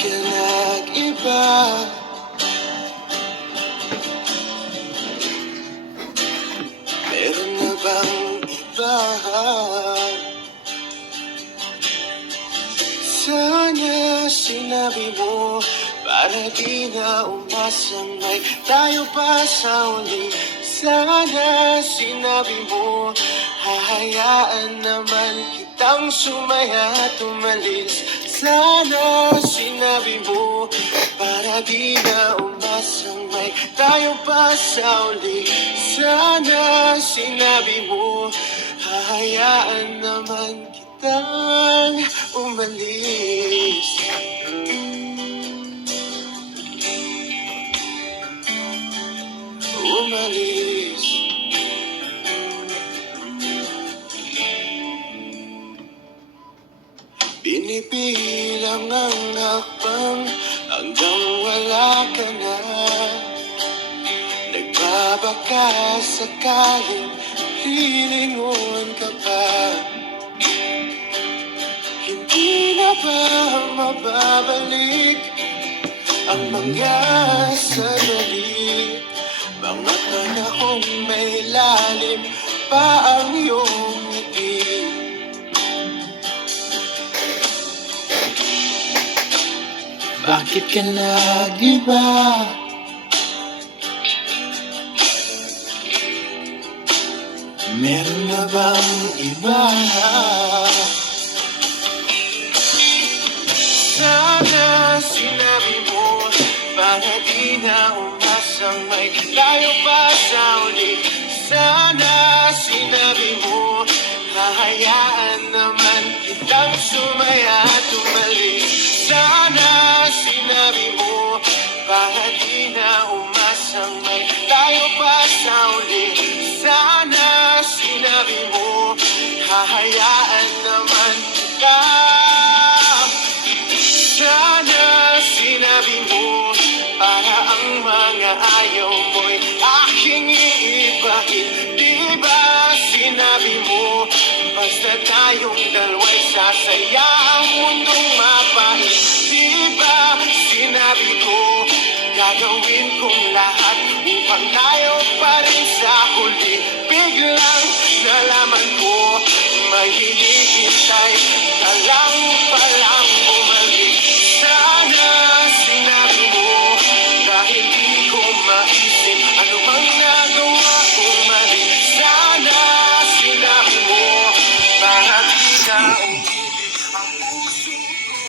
ka nag-iba? Meron na bang iba? Sana sinabi mo para di na umasang may tayo pa sa uli. Sana sinabi mo hahayaan naman kitang sumaya at umalis. Sana sinabi mo para di na umasang may tayo pa sa uli. Sana sinabi mo hahayaan naman kitang umalis. Umalis. Binibilang ang hakbang hanggang wala ka na. Nagbabaka sakaling lilingon ka pa. Hindi na ba mababalik ang mga sandali? Mga panahong may lalim pa ang iyong ngiti. Bakit ka nag-iba? Meron na bang iba? Sana sinabi mo para di na umasang may tayo pa sa uli. Sana sinabi mo hahayaan naman kitang sumaya